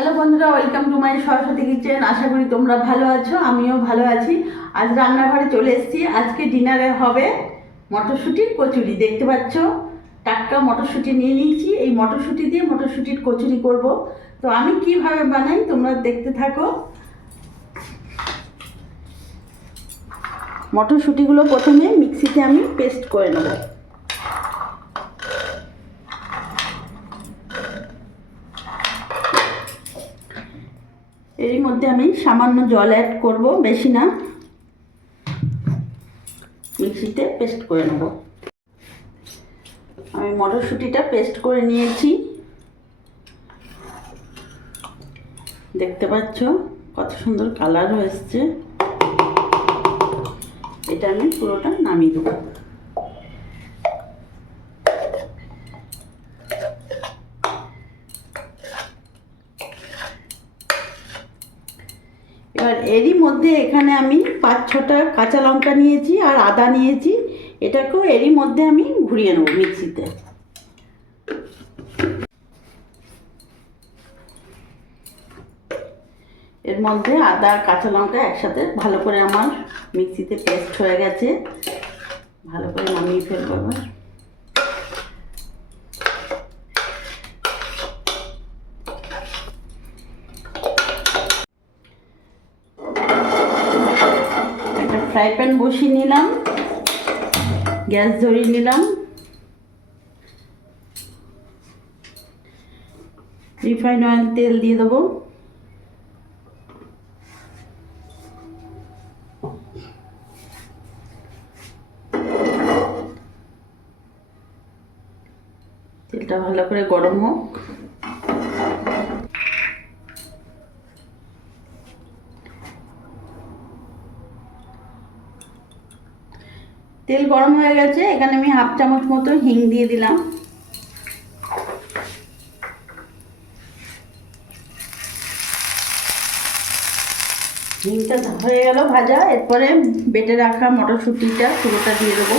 Hello বন্ধুরা welcome to my Saraswati kitchen আশা করি তোমরা ভালো আছো, আমিও ভালো আছি। আজ রান্নাঘরে চলে এসেছি। আজকে ডিনারে হবে মটরশুঁটির কচুরি। দেখতে পাচ্ছ, টাটকা মটরশুঁটি নিয়ে নিয়েছি। এই মটরশুঁটি দিয়ে মটরশুঁটির কচুরি করব। তো আমি কীভাবে বানাই, তোমরা দেখতে থাকো। মটরশুঁটিগুলো প্রথমে মিক্সিতে আমি পেস্ট করে নেব এর মধ্যে আমি সামান্য জল অ্যাড করব, বেশি না। মিক্সিতে পেস্ট করে নেব। আমি মটরশুঁটিটা পেস্ট করে নিয়েছি। দেখতে পাচ্ছ কত সুন্দর কালার হয়েছে। এটা আমি পুরোটা নামিয়ে দেবো এবার এরই মধ্যে এখানে আমি পাঁচ, ছটা কাঁচা লঙ্কা নিয়েছি আর আদা নিয়েছি। এটাকেও এরই মধ্যে আমি ঘুরিয়ে নেব মিক্সিতে। এর মধ্যে আদা আর কাঁচা লঙ্কা একসাথে ভালো করে আমার মিক্সিতে পেস্ট হয়ে গেছে। ভালো করে নামিয়ে ফেলব এবার একটা ফ্রাই প্যান বসিয়ে নিলাম, গ্যাস ধরিয়ে নিলাম। রিফাইন অয়েল তেল দিয়ে দেবো। তেলটা ভালো করে গরম হোক। তেল গরম হয়ে গেছে, এখানে আমি হাফ চামচ মতো হিং দিয়ে দিলাম। হিংটা হয়ে গেল ভাজা, এরপরে বেটে রাখা মটরশুঁটিটা, পুরোটা দিয়ে দেবো।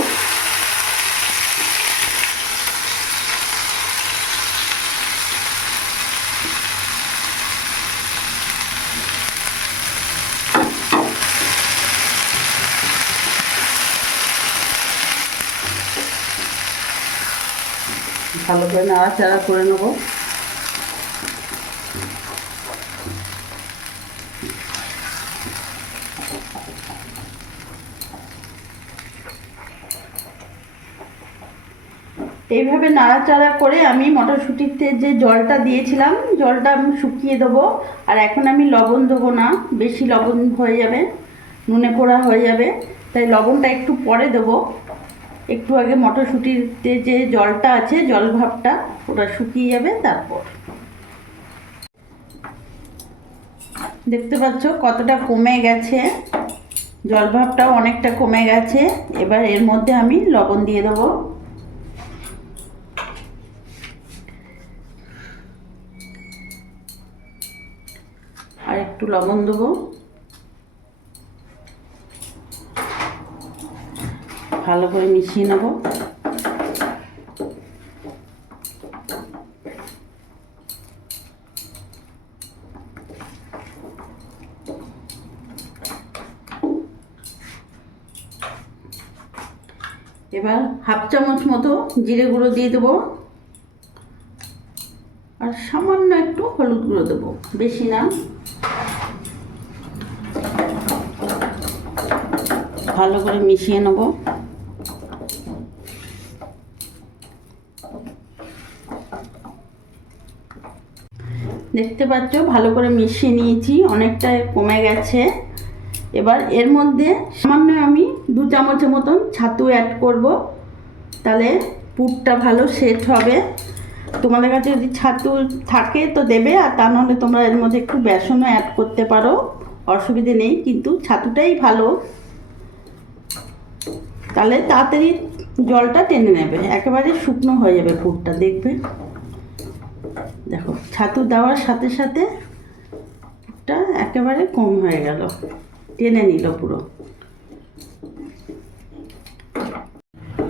ভালো করে নাড়াচাড়া করে নেব। এইভাবে নাড়াচাড়া করে আমি মটরশুঁটিতে যে জলটা দিয়েছিলাম, জলটা আমি শুকিয়ে দেবো। আর এখন আমি লবণ দেবো না, বেশি লবণ হয়ে যাবে, নুনে পোড়া হয়ে যাবে। তাই লবণটা একটু পরে দেবো। একটু আগে মটরশুঁটিতে যে জলটা আছে, জল ভাবটা, ওটা শুকিয়ে যাবে, তারপর। দেখতে পাচ্ছ কতটা কমে গেছে। জল ভাবটাও অনেকটা কমে গেছে। এবার এর মধ্যে আমি লবণ দিয়ে দেবো। আর একটু লবণ দেবো। ভালো করে মিশিয়ে নেব। এবার হাফ চামচ মতো জিরে গুঁড়ো দিয়ে দেবো। আর সামান্য একটু হলুদ গুঁড়ো দেবো, বেশি না। ভালো করে মিশিয়ে নেব। দেখতে পাচ্ছ, ভালো করে মিশিয়ে নিয়েছি, অনেকটা কমে গেছে। এবার এর মধ্যে সামান্য আমি দু চামচের মতন ছাতু অ্যাড করব। তাহলে পুরটা ভালো সেট হবে। তোমাদের কাছে যদি ছাতু থাকে তো দেবে, আর তা নাহলে তোমরা এর মধ্যে একটু বেসনও অ্যাড করতে পারো। অসুবিধে নেই, কিন্তু ছাতুটাই ভালো। তাহলে তাড়াতাড়ি জলটা টেনে নেবে, একেবারে শুকনো হয়ে যাবে পুরটা, দেখবে? দেখো, ছাতু দেওয়ার সাথে সাথে পুরটা একেবারে কম হয়ে গেল। টেনে নিল পুরো।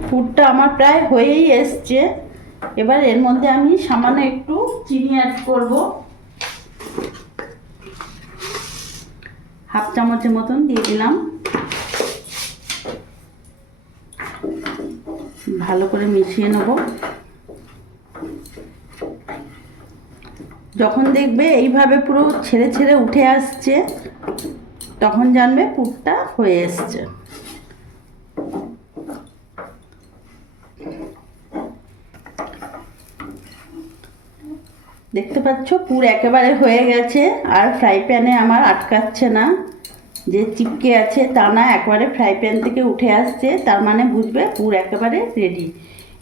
পুরটা আমার প্রায় হয়েই এসছে। এবার এর মধ্যে আমি সামান্য একটু চিনি অ্যাড করব। হাফ চামচের মতন দিয়ে দিলাম। ভালো করে মিশিয়ে নেব। যখন দেখবে এইভাবে পুরো ছেড়ে ছেড়ে উঠে আসছে, তখন জানবে পুরটা হয়ে এসছে। দেখতে পাচ্ছ পুর একেবারে হয়ে গেছে, আর ফ্রাই প্যানে আমার আটকাচ্ছে না। যে চিপকে আছে তা না, একবারে ফ্রাই প্যান থেকে উঠে আসছে, তার মানে বুঝবে পুর একেবারে রেডি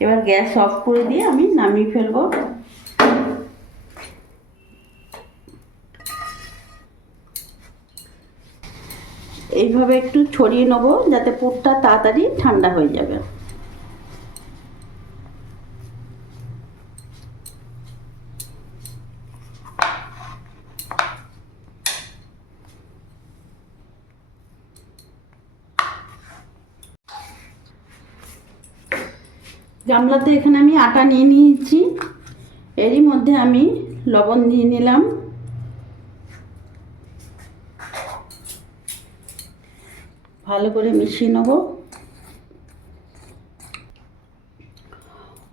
এবার গ্যাস অফ করে দিয়ে আমি নামিয়ে ফেলব। এইভাবে একটু ছড়িয়ে নেব, যাতে পুরটা তাড়াতাড়ি ঠান্ডা হয়ে যাবে। গামলাতে এখানে আমি আটা নিয়ে নিয়েছি। এরই মধ্যে আমি লবণ দিয়ে নিলাম। ভালো করে মিশিয়ে নেব।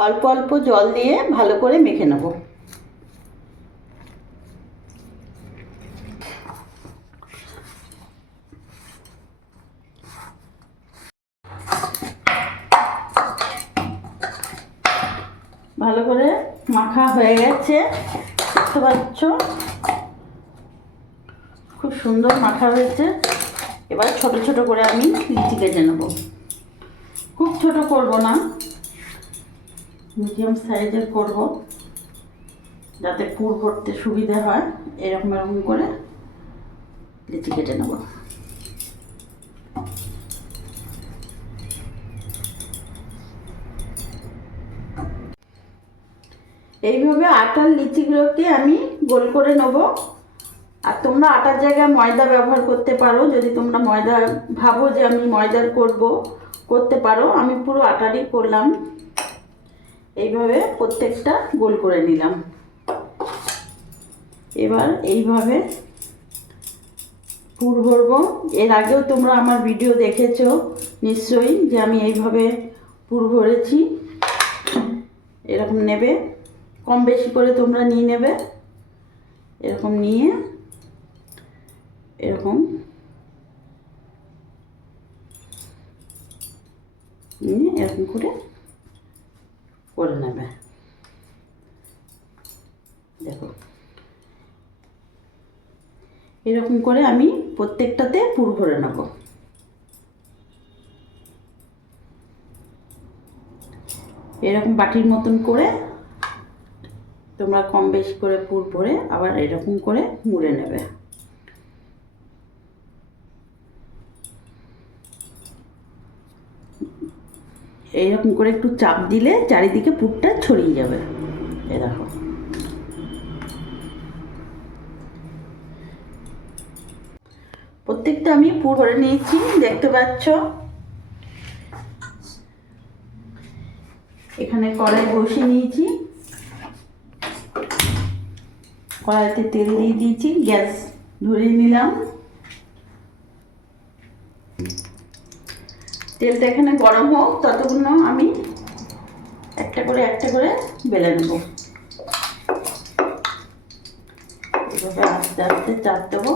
অল্প অল্প জল দিয়ে ভালো করে মেখে নেব। ভালো করে মাখা হয়ে গেছে, দেখতে পাচ্ছ? খুব সুন্দর মাখা হয়েছে। এবার ছোট ছোট করে আমি লিচি কেটে নেব। খুব ছোট করব না। মিডিয়াম সাইজের করব, যাতে পুর ভরতে সুবিধা হয়। এরকম এরকম করে লিচি কেটে নেব। এইভাবে আটার লিচিগুলোকে আমি গোল করে নেব। আর তোমরা আটার জায়গায় ময়দা ব্যবহার করতে পারো, যদি তোমরা ময়দা ভাবো যে আমি ময়দার করব, করতে পারো, আমি পুরো আটারই করলাম। এইভাবে প্রত্যেকটা গোল করে নিলাম। এবার এইভাবে পুর ভরব। এর আগেও তোমরা আমার ভিডিও দেখেছ, নিশ্চয়ই, যে আমি এইভাবে পুর ভরেছি। এরকম নেবে, কম বেশি করে তোমরা নিয়ে নেবে। এরকম নিয়ে এরকম। নিয়ে এরকম করে করে নেবে। দেখো। এরকম করে আমি প্রত্যেকটাতে পুর ভরে নেব। এরকম বাটির মতন করে তোমরা কম বেশি করে পুর ভরে আবার এরকম করে মুড়ে নেবে। এইরকম করে একটু চাপ দিলে চারিদিকে পুরটা ছড়িয়ে যাবে। এ দেখো। প্রত্যেকটা আমি পুর ভরে নিয়েছি, দেখতে পাচ্ছ? এখানে কড়াই বসিয়ে নিয়েছি। কড়াইতে তেল দিয়ে দিয়েছি, গ্যাস ধরিয়ে নিলাম। তেলটা এখানে গরম হোক, ততক্ষণ আমি একটা করে একটা করে বেলে নেব। এভাবে আস্তে আস্তে চাপ দেবো।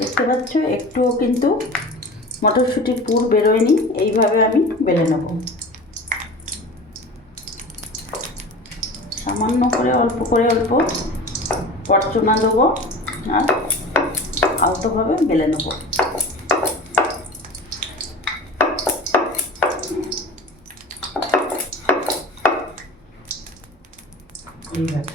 দেখতে পাচ্ছ, একটুও কিন্তু মটরশুঁটির পুর বেরোয়নি, এইভাবে আমি বেলে নেব। সামান্য করে অল্প করে অল্প পরচনা দেবো আর আলতোভাবে বেলে নেব। এইভাবে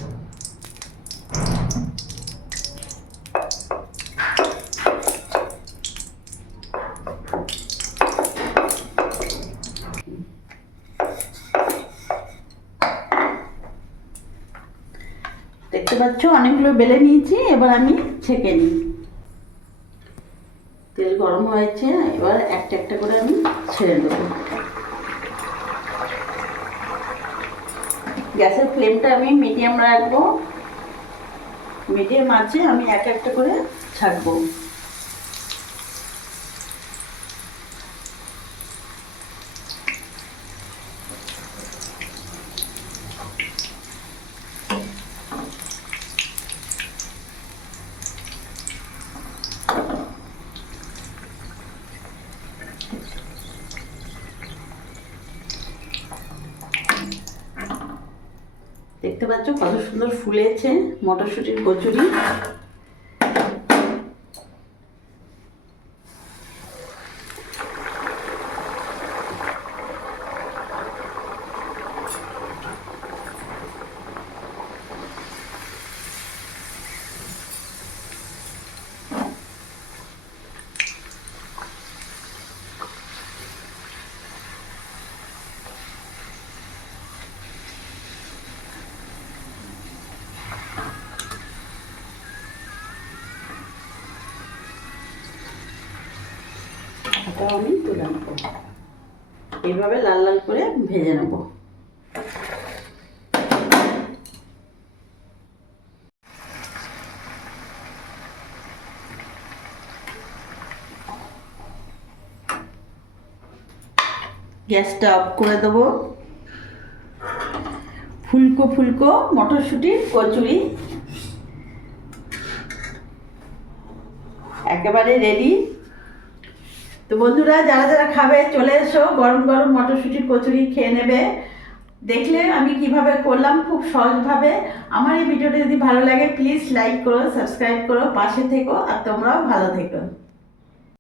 দেখতে পাচ্ছ অনেকগুলো বেলে নিয়েছি, এবার আমি ছেঁকে নিই। তেল গরম হয়েছে, এবার একটা একটা করে আমি ছেড়ে দেবো। গ্যাসের ফ্লেমটা আমি মিডিয়াম রাখব। মিডিয়াম আছে আমি এক একটা করে ছাড়বো দেখতে পাচ্ছ কত সুন্দর ফুলেছে মটরশুটির কচুরি। এটাও আমি তুলে নেব। এইভাবে লাল লাল করে ভেজে নেব। গ্যাসটা অফ করে দেবো। ফুলকো ফুলকো মটরশুঁটির কচুরি। একেবারে রেডি তো বন্ধুরা, যারা যারা খাবে, চলে এসো। গরম গরম মটরশুঁটির কচুরি খেয়ে নেবে। দেখলে আমি কীভাবে করলাম, খুব সহজভাবে। আমার এই ভিডিওটা যদি ভালো লাগে প্লিজ লাইক করো সাবস্ক্রাইব করো, পাশে থেকো, আর তোমরাও ভালো থেকো।